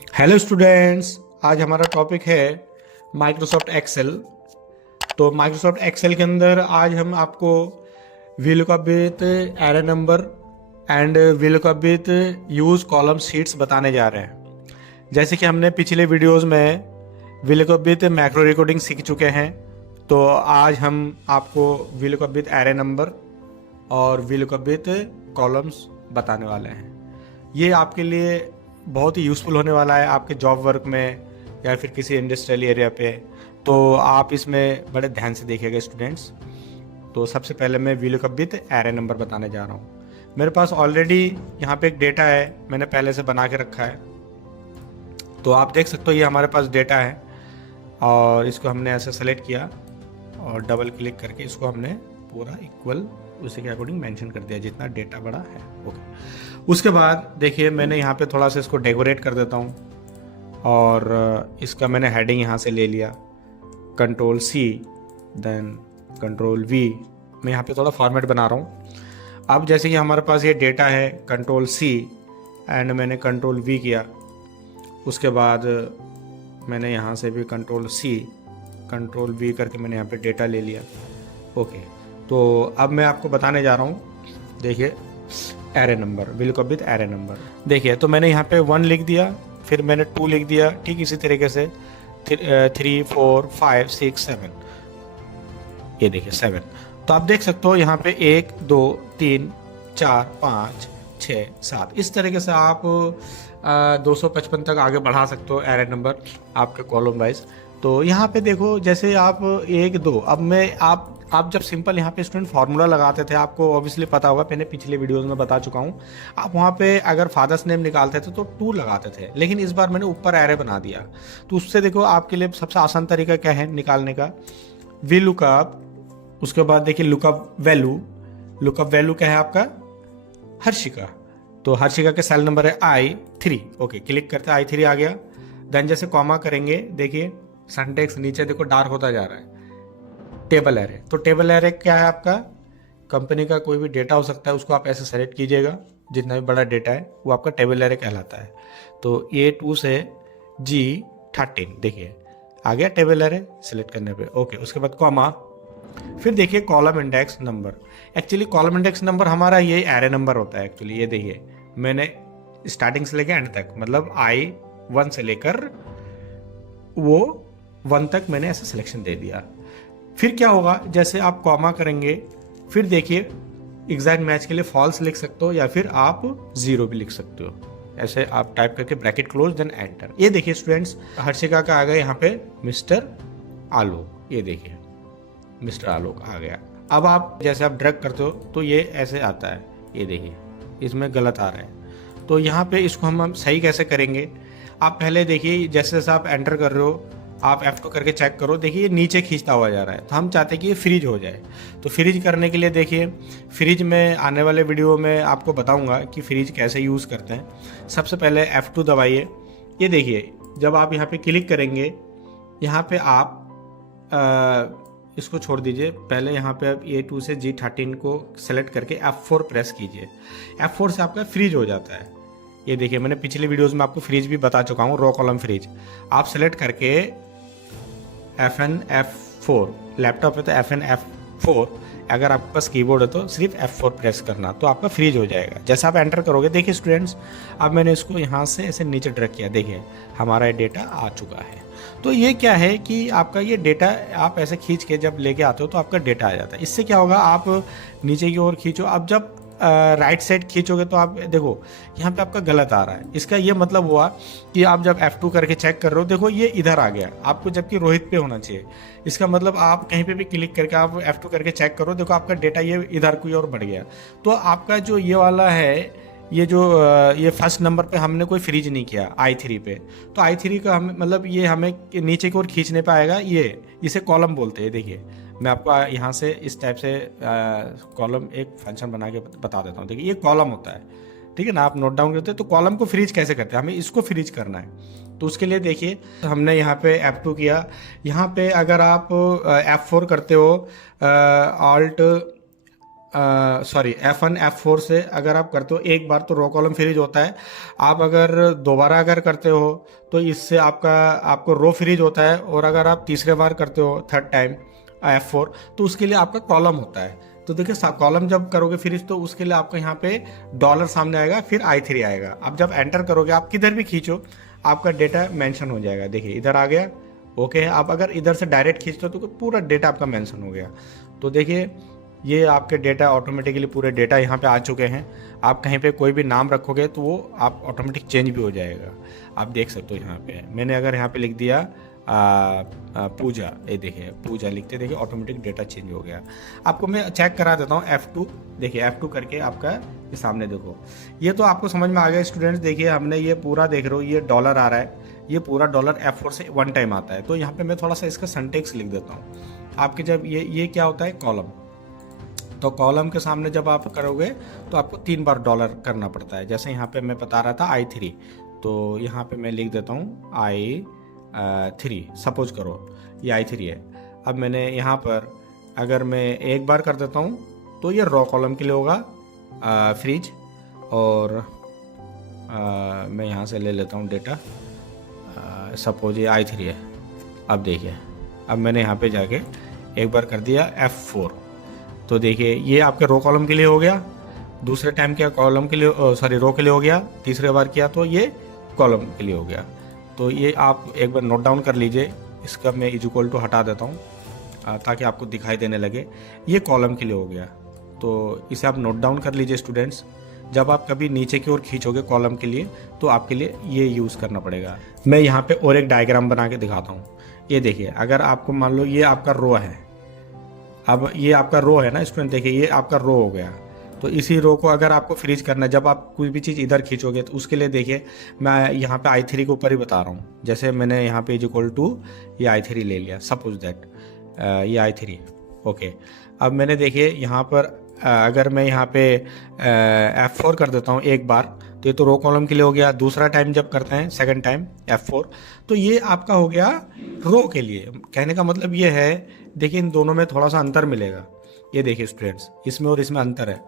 Hello students, आज हमारा topic है माइक्रोसॉफ्ट एक्सेल। तो माइक्रोसॉफ्ट एक्सेल के अंदर आज हम आपको VLOOKUP with array number and VLOOKUP with use column sheets बताने जा रहे हैं। जैसे कि हमने पिछले वीडियोस में वीलुकअप विथ मैक्रो रिकॉर्डिंग सीख चुके हैं, तो आज हम आपको वीलुकअप विथ एरे नंबर और वीलुकअप विथ कॉलम्स बताने वाले हैं। ये आपके लिए बहुत ही यूज़फुल होने वाला है आपके जॉब वर्क में या फिर किसी इंडस्ट्रियल एरिया पे। तो आप इसमें बड़े ध्यान से देखिएगा स्टूडेंट्स। तो सबसे पहले मैं वीलुकअप विथ एरे नंबर बताने जा रहा हूँ। मेरे पास ऑलरेडी यहाँ पे एक डेटा है, मैंने पहले से बना के रखा है। तो आप देख सकते हो ये हमारे पास डेटा है और इसको हमने ऐसे सेलेक्ट किया और डबल क्लिक करके इसको हमने पूरा इक्वल उसी के अकॉर्डिंग मेंशन कर दिया जितना डेटा बड़ा है। ओके, उसके बाद देखिए मैंने यहाँ पे थोड़ा सा इसको डेकोरेट कर देता हूँ और इसका मैंने हेडिंग यहाँ से ले लिया, control C then control V. मैं यहाँ पे थोड़ा फॉर्मेट बना रहा हूँ। अब जैसे कि हमारे पास ये डेटा है, कंट्रोल सी एंड मैंने कंट्रोल वी किया। उसके बाद मैंने यहाँ से भी कंट्रोल सी कंट्रोल वी करके मैंने यहाँ पे डेटा ले लिया। ओके, तो अब मैं आपको बताने जा रहा हूँ। देखिए array number, VLOOKUP with array number. देखिए तो मैंने यहाँ पे 1 लिख दिया, फिर मैंने 2 लिख दिया, ठीक इसी तरीके से 3 4 5 6 7। ये देखिए 7। तो आप देख सकते हो यहाँ पे 1 2 3 4 5 6 7 इस तरीके से आप 255 तक आगे बढ़ा सकते हो एरे नंबर आपके कॉलम वाइज। तो यहाँ पे देखो जैसे आप 1 2, अब मैं आप जब सिंपल यहाँ पे स्टूडेंट फार्मूला लगाते थे, आपको ऑब्वियसली पता होगा, मैंने पिछले वीडियोस में बता चुका हूँ। आप वहाँ पे अगर फादर्स नेम निकालते थे तो 2 लगाते थे, लेकिन इस बार मैंने ऊपर एरे बना दिया। तो उससे देखो आपके लिए सबसे आसान तरीका क्या है निकालने का, वी लुकअप, उसके बाद देखिए लुकअप वैल्यू क्या है आपका, हर्षिका। तो हर्षिका के सेल नंबर है I3। ओके, क्लिक करते I3 आ गया। देन जैसे कॉमा करेंगे, देखिए सिंटैक्स नीचे देखो डार्क होता जा रहा है, टेबल एरे। तो टेबल एरे क्या है आपका, कंपनी का कोई भी डेटा हो सकता है, उसको आप ऐसे सेलेक्ट कीजिएगा, जितना भी बड़ा डेटा है वो आपका टेबल एरे कहलाता है। तो A2 से G13 देखिए आ गया टेबल एरे सेलेक्ट करने पे। ओके, उसके बाद कॉमा, फिर देखिए column index number. Actually column index number हमारा ये एरे नंबर होता है एक्चुअली। ये देखिए मैंने स्टार्टिंग से लेकर एंड तक, मतलब I1 से लेकर वो 1 तक मैंने ऐसा सिलेक्शन दे दिया। फिर क्या होगा, जैसे आप कॉमा करेंगे, फिर देखिए एग्जैक्ट मैच के लिए फॉल्स लिख सकते हो या फिर आप 0 भी लिख सकते हो। ऐसे आप टाइप करके ब्रैकेट क्लोज देन एंटर। ये देखिए स्टूडेंट्स हर्षिका का आ गया यहाँ पे मिस्टर आलोक। ये देखिए मिस्टर आलोक आ गया। अब आप जैसे आप ड्रैग करते हो तो ये ऐसे आता है, ये देखिए इसमें गलत आ रहा है। तो यहाँ पे इसको हम सही कैसे करेंगे, आप पहले देखिए जैसे जैसे आप एंटर कर रहे हो आप F2 करके चेक करो, देखिए ये नीचे खींचता हुआ जा रहा है। तो हम चाहते हैं कि ये फ्रीज हो जाए। तो फ्रीज करने के लिए देखिए फ्रीज में आने वाले वीडियो में आपको बताऊंगा कि फ्रीज कैसे यूज़ करते हैं। सबसे पहले F2 दबाइए। ये देखिए जब आप यहाँ पे क्लिक करेंगे, यहाँ पे आप इसको छोड़ दीजिए, पहले यहाँ पे आप A2 से G13 को सेलेक्ट करके F4 प्रेस कीजिए। F4 से आपका फ्रीज हो जाता है। ये देखिए मैंने पिछले वीडियोस में आपको फ्रीज भी बता चुका हूँ, रो कॉलम फ्रीज। आप सेलेक्ट करके FN F4, लैपटॉप है तो FN F4, अगर आपके पास कीबोर्ड है तो सिर्फ F4 प्रेस करना, तो आपका फ्रीज हो जाएगा। जैसे आप एंटर करोगे, देखिए स्टूडेंट्स अब मैंने इसको यहाँ से ऐसे नीचे ड्रैग किया, देखिए हमारा डेटा आ चुका है। तो ये क्या है कि आपका ये डेटा आप ऐसे खींच के जब लेके आते हो तो आपका डेटा आ जाता है। इससे क्या होगा, आप नीचे की ओर खींचो, अब जब राइट साइड खींचोगे तो आप देखो यहाँ पे आपका गलत आ रहा है। इसका ये मतलब हुआ कि आप जब F2 करके चेक कर रहे हो, देखो ये इधर आ गया आपको, जबकि रोहित पे होना चाहिए। इसका मतलब आप कहीं पे भी क्लिक करके आप F2 करके चेक करो, देखो आपका डेटा ये इधर की ओर बढ़ गया। तो आपका जो ये वाला है, ये जो ये फर्स्ट नंबर पे हमने कोई फ्रीज नहीं किया I3 पे, तो I3 का हम मतलब ये हमें नीचे की ओर खींचने पे आएगा, ये इसे कॉलम बोलते हैं। देखिए मैं आपको यहाँ से इस टाइप से कॉलम एक फंक्शन बना के बता देता हूँ। देखिए ये कॉलम होता है, ठीक है ना, आप नोट डाउन करते हैं। तो कॉलम को फ्रीज कैसे करते हैं, हमें इसको फ्रीज करना है। तो उसके लिए देखिए हमने यहाँ पे F2 किया। यहाँ पे अगर आप F4 करते हो, ऑल्ट सॉरी F1 F4 से अगर आप करते हो एक बार तो रो कॉलम फ्रीज होता है। आप अगर दोबारा अगर करते हो तो इससे आपको रो फ्रीज होता है, और अगर आप तीसरे बार करते हो थर्ड टाइम F4 तो उसके लिए आपका कॉलम होता है। तो देखिए कॉलम जब करोगे फ्रीज तो उसके लिए आपका यहाँ पे डॉलर सामने आएगा, फिर I3 आएगा। अब जब एंटर करोगे आप किधर भी खींचो आपका डेटा मेंशन हो जाएगा। देखिए इधर आ गया, ओके है। आप अगर इधर से डायरेक्ट खींचते हो तो पूरा डेटा आपका मेंशन हो गया। तो देखिए ये आपके डेटा ऑटोमेटिकली पूरे डेटा यहाँ पे आ चुके हैं। आप कहीं पे कोई भी नाम रखोगे तो वो आप ऑटोमेटिक चेंज भी हो जाएगा। आप देख सकते हो यहाँ पे मैंने अगर यहाँ पे लिख दिया पूजा, ये देखिए पूजा लिखते देखिए ऑटोमेटिक डेटा चेंज हो गया। आपको मैं चेक करा देता हूँ F2, देखिए F2 करके आपका ये सामने देखो। ये तो आपको समझ में आ गया स्टूडेंट्स। देखिए हमने ये पूरा देख रहे हो ये डॉलर आ रहा है, ये पूरा डॉलर F4 से वन टाइम आता है। तो यहाँ पे मैं थोड़ा सा इसका सिंटेक्स लिख देता हूँ। आपके जब ये क्या होता है कॉलम, तो कॉलम के सामने जब आप करोगे तो आपको 3 बार डॉलर करना पड़ता है। जैसे यहाँ पे मैं बता रहा था I3, तो यहाँ पे मैं लिख देता हूँ I3, सपोज करो ये I3 है। अब मैंने यहाँ पर अगर मैं एक बार कर देता हूँ तो ये रॉ कॉलम के लिए होगा फ्रीज, और मैं यहाँ से ले लेता हूँ डेटा, सपोज ये I3 है। अब देखिए अब मैंने यहाँ पे जाके एक बार कर दिया F4, तो देखिए ये आपके रो कॉलम के लिए हो गया, दूसरे टाइम क्या कॉलम के लिए सॉरी रो के लिए हो गया, तीसरे बार किया तो ये कॉलम के लिए हो गया। तो ये आप एक बार नोट डाउन कर लीजिए। इसका मैं इज इक्वल टू हटा देता हूँ ताकि आपको दिखाई देने लगे। ये कॉलम के लिए हो गया, तो इसे आप नोट डाउन कर लीजिए स्टूडेंट्स। जब आप कभी नीचे की ओर खींचोगे कॉलम के लिए तो आपके लिए ये यूज़ करना पड़ेगा। मैं यहाँ पे और एक डायग्राम बना के दिखाता हूँ। ये देखिए अगर आपको मान लो ये आपका रो है, अब ये आपका रो है ना स्टूडेंट, देखिए ये आपका रो हो गया। तो इसी रो को अगर आपको फ्रीज करना है, जब आप कोई भी चीज़ इधर खींचोगे तो उसके लिए देखिए मैं यहाँ पे I3 के ऊपर ही बता रहा हूँ। जैसे मैंने यहाँ पे इज इक्वल टू ये I3 ले लिया, सपोज दैट ये I3, ओके। अब मैंने देखिए यहाँ पर अगर मैं यहाँ पे F4 कर देता हूँ एक बार तो ये तो रो कॉलम के लिए हो गया। दूसरा टाइम जब करते हैं सेकंड टाइम F4 तो ये आपका हो गया रो के लिए। कहने का मतलब ये है, देखिए इन दोनों में थोड़ा सा अंतर मिलेगा। ये देखिए स्टूडेंट्स इसमें और इसमें अंतर है।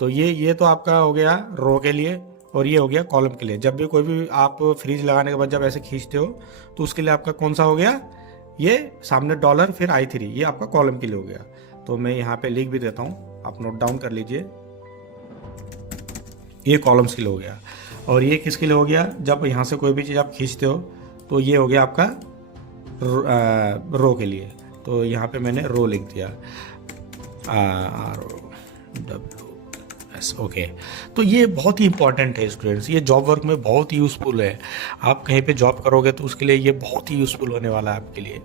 तो ये तो आपका हो गया रो के लिए और ये हो गया कॉलम के लिए। जब भी कोई भी आप फ्रीज लगाने के बाद जब ऐसे खींचते हो तो उसके लिए आपका कौन सा हो गया, ये सामने डॉलर फिर I3, ये आपका कॉलम के लिए हो गया। तो मैं यहाँ पे लिख भी देता हूँ, आप नोट डाउन कर लीजिए। ये कॉलम्स के लिए हो गया। और ये किसके लिए हो गया, जब यहाँ से कोई भी चीज़ आप खींचते हो तो ये हो गया आपका रो के लिए। तो यहाँ पे मैंने रो लिख दिया ROWS, ओके। तो ये बहुत ही इंपॉर्टेंट है स्टूडेंट्स, ये जॉब वर्क में बहुत ही यूज़फुल है। आप कहीं पे जॉब करोगे तो उसके लिए ये बहुत ही यूज़फुल होने वाला है आपके लिए।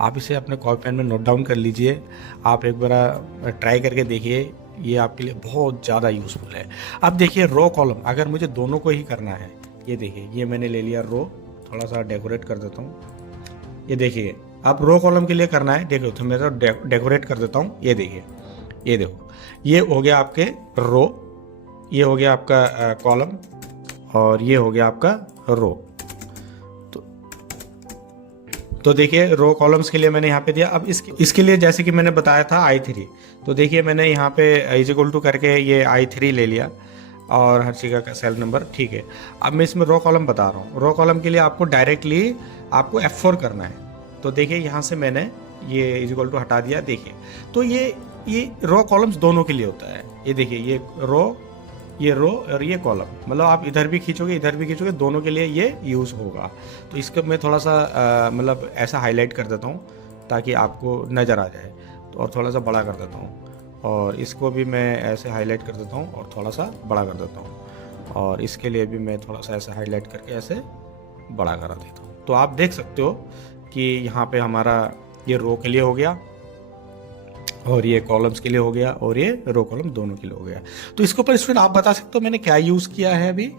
आप इसे अपने कॉपी पेन में नोट डाउन कर लीजिए। आप एक बार ट्राई करके देखिए, ये आपके लिए बहुत ज़्यादा यूज़फुल है। अब देखिए रो कॉलम अगर मुझे दोनों को ही करना है, ये देखिए ये मैंने ले लिया रो, थोड़ा सा डेकोरेट कर देता हूँ। ये देखिए अब रो कॉलम के लिए करना है, देखो तो मैं तो डेकोरेट कर देता हूँ। ये देखिए, ये देखो ये हो गया आपके रो, ये हो गया आपका कॉलम, और ये हो गया आपका रो। तो देखिए रो कॉलम्स के लिए मैंने यहाँ पे दिया। अब इसके लिए जैसे कि मैंने बताया था I3, तो देखिए मैंने यहाँ पे इज इक्वल टू करके ये I3 ले लिया और हर जगह का सेल नंबर, ठीक है। अब मैं इसमें रो कॉलम बता रहा हूँ। रो कॉलम के लिए आपको डायरेक्टली आपको F4 करना है। तो देखिए यहाँ से मैंने ये इज इक्वल टू हटा दिया। देखिए तो ये रो कॉलम्स दोनों के लिए होता है। ये देखिए ये रो और ये कॉलम, मतलब आप इधर भी खींचोगे इधर भी खींचोगे, दोनों के लिए ये यूज़ होगा। तो इसको मैं थोड़ा सा मतलब ऐसा हाईलाइट कर देता हूँ ताकि आपको नज़र आ जाए। तो और थोड़ा सा बड़ा कर देता हूँ, और इसको भी मैं ऐसे हाईलाइट कर देता हूँ और थोड़ा सा बड़ा कर देता हूँ, और इसके लिए भी मैं थोड़ा सा ऐसे हाईलाइट करके ऐसे बड़ा करा देता हूँ। तो आप देख सकते हो कि यहाँ पे हमारा ये रो के लिए हो गया और ये कॉलम्स के लिए हो गया और ये रो कॉलम दोनों के लिए हो गया। तो इसके ऊपर स्टूडेंट आप बता सकते हो मैंने क्या यूज़ किया है। अभी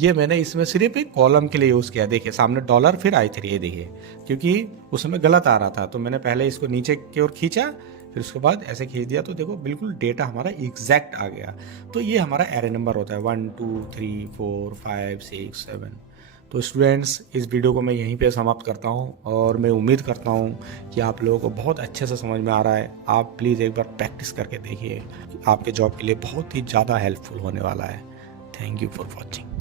ये मैंने इसमें सिर्फ एक कॉलम के लिए यूज़ किया। देखिए सामने डॉलर फिर I3, ये देखिए क्योंकि उस समय गलत आ रहा था तो मैंने पहले इसको नीचे की ओर खींचा, फिर उसके बाद ऐसे खींच दिया, तो देखो बिल्कुल डेटा हमारा एग्जैक्ट आ गया। तो ये हमारा एरे नंबर होता है 1 2 3 4 5 6 7। तो स्टूडेंट्स, इस वीडियो को मैं यहीं पे समाप्त करता हूँ और मैं उम्मीद करता हूँ कि आप लोगों को बहुत अच्छे से समझ में आ रहा है। आप प्लीज़ एक बार प्रैक्टिस करके देखिए, आपके जॉब के लिए बहुत ही ज़्यादा हेल्पफुल होने वाला है। Thank you for watching.